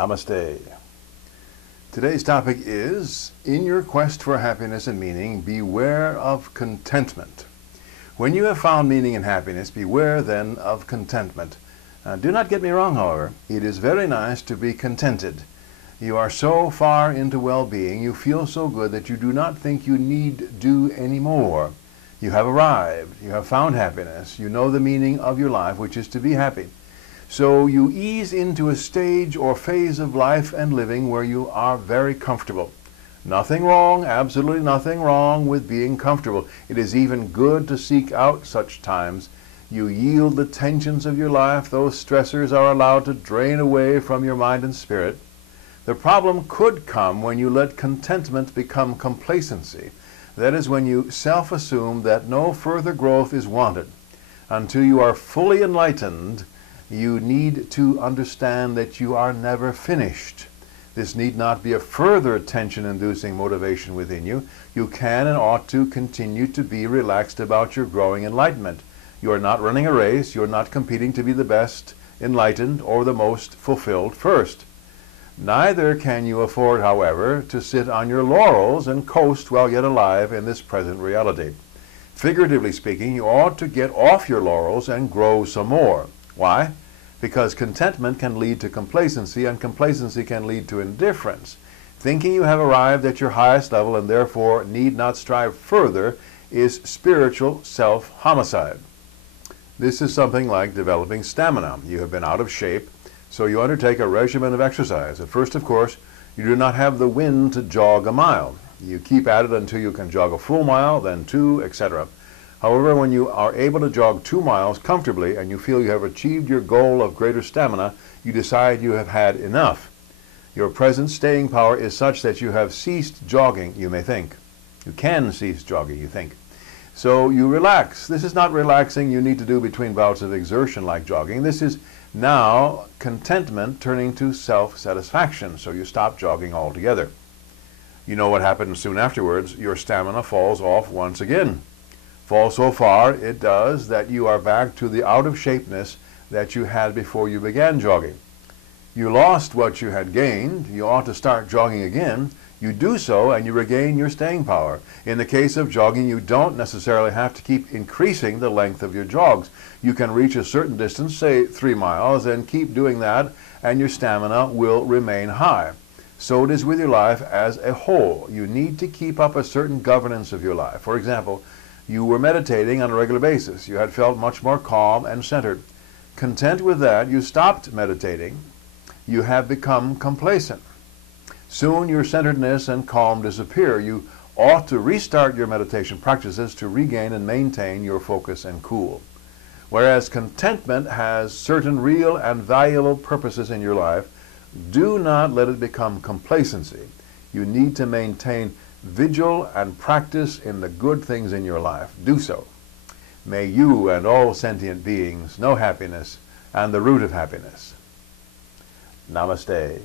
Namaste. Today's topic is, in your quest for happiness and meaning, beware of contentment. When you have found meaning and happiness, beware then of contentment. Do not get me wrong, however. It is very nice to be contented. You are so far into well-being, you feel so good that you do not think you need do any more. You have arrived. You have found happiness. You know the meaning of your life, which is to be happy. So you ease into a stage or phase of life and living where you are very comfortable. Nothing wrong, absolutely nothing wrong with being comfortable. It is even good to seek out such times. You yield the tensions of your life. Those stressors are allowed to drain away from your mind and spirit. The problem could come when you let contentment become complacency. That is when you self-assume that no further growth is wanted. Until you are fully enlightened, you need to understand that you are never finished. This need not be a further tension-inducing motivation within you. You can and ought to continue to be relaxed about your growing enlightenment. You are not running a race. You are not competing to be the best enlightened or the most fulfilled first. Neither can you afford, however, to sit on your laurels and coast while yet alive in this present reality. Figuratively speaking, you ought to get off your laurels and grow some more. Why? Because contentment can lead to complacency, and complacency can lead to indifference. Thinking you have arrived at your highest level and therefore need not strive further is spiritual self-homicide. This is something like developing stamina. You have been out of shape, so you undertake a regimen of exercise. At first, of course, you do not have the wind to jog a mile. You keep at it until you can jog a full mile, then 2, etc. However, when you are able to jog 2 miles comfortably and you feel you have achieved your goal of greater stamina, you decide you have had enough. Your present staying power is such that you have ceased jogging, you may think. You can cease jogging, you think. So you relax. This is not relaxing you need to do between bouts of exertion like jogging. This is now contentment turning to self-satisfaction, so you stop jogging altogether. You know what happens soon afterwards. Your stamina falls off once again. Fall so far it does that you are back to the out-of-shapeness that you had before you began jogging. You lost what you had gained. You ought to start jogging again. You do so and you regain your staying power. In the case of jogging, you don't necessarily have to keep increasing the length of your jogs. You can reach a certain distance, say 3 miles, and keep doing that, and your stamina will remain high. So it is with your life as a whole. You need to keep up a certain governance of your life. For example, you were meditating on a regular basis. You had felt much more calm and centered. Content with that, you stopped meditating. You have become complacent. Soon your centeredness and calm disappear. You ought to restart your meditation practices to regain and maintain your focus and cool. Whereas contentment has certain real and valuable purposes in your life, do not let it become complacency. You need to maintain vigil and practice in the good things in your life. Do so. May you and all sentient beings know happiness and the root of happiness. Namaste.